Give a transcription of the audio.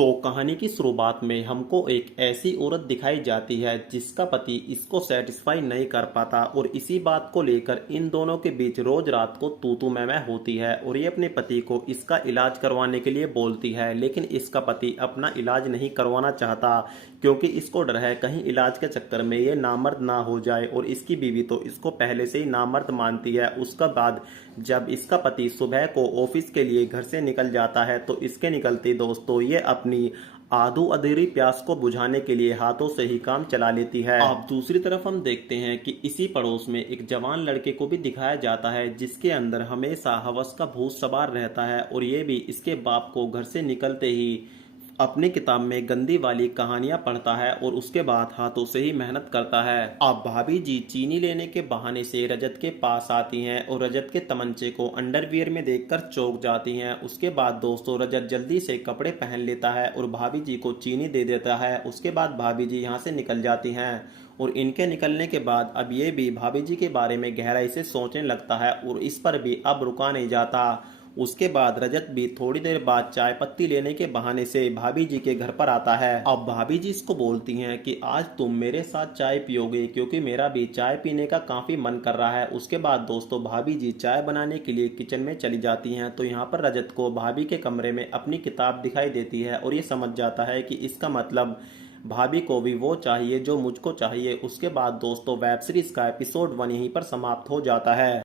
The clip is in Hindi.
तो कहानी की शुरुआत में हमको एक ऐसी औरत दिखाई जाती है जिसका पति इसको सेटिस्फाई नहीं कर पाता और इसी बात को लेकर इन दोनों के बीच रोज रात को तू तू मैं होती है और ये अपने पति को इसका इलाज करवाने के लिए बोलती है, लेकिन इसका पति अपना इलाज नहीं करवाना चाहता क्योंकि इसको डर है कहीं इलाज के चक्कर में ये नामर्द ना हो जाए। और इसकी बीवी तो इसको पहले से ही नामर्द मानती है। उसका बाद जब इसका पति सुबह को ऑफिस के लिए घर से निकल जाता है तो इसके निकलते दोस्तों ये अपनी आधू अधूरी प्यास को बुझाने के लिए हाथों से ही काम चला लेती है। अब दूसरी तरफ हम देखते हैं कि इसी पड़ोस में एक जवान लड़के को भी दिखाया जाता है जिसके अंदर हमेशा हवस का भूत सवार रहता है और ये भी इसके बाप को घर से निकलते ही अपनी किताब में गंदी वाली कहानियां पढ़ता है और उसके बाद हाथों से ही मेहनत करता है। अब भाभी जी चीनी लेने के बहाने से रजत के पास आती हैं और रजत के तमंचे को अंडरवियर में देखकर चौंक जाती हैं। उसके बाद दोस्तों रजत जल्दी से कपड़े पहन लेता है और भाभी जी को चीनी दे देता है। उसके बाद भाभी जी यहाँ से निकल जाती हैं और इनके निकलने के बाद अब ये भी भाभी जी के बारे में गहराई से सोचने लगता है और इस पर भी अब रुका नहीं जाता। उसके बाद रजत भी थोड़ी देर बाद चाय पत्ती लेने के बहाने से भाभी जी के घर पर आता है। अब भाभी जी इसको बोलती हैं कि आज तुम मेरे साथ चाय पियोगे क्योंकि मेरा भी चाय पीने का काफी मन कर रहा है। उसके बाद दोस्तों भाभी जी चाय बनाने के लिए किचन में चली जाती हैं तो यहाँ पर रजत को भाभी के कमरे में अपनी किताब दिखाई देती है और ये समझ जाता है कि इसका मतलब भाभी को भी वो चाहिए जो मुझको चाहिए। उसके बाद दोस्तों वेब सीरीज का एपिसोड 1 यहीं पर समाप्त हो जाता है।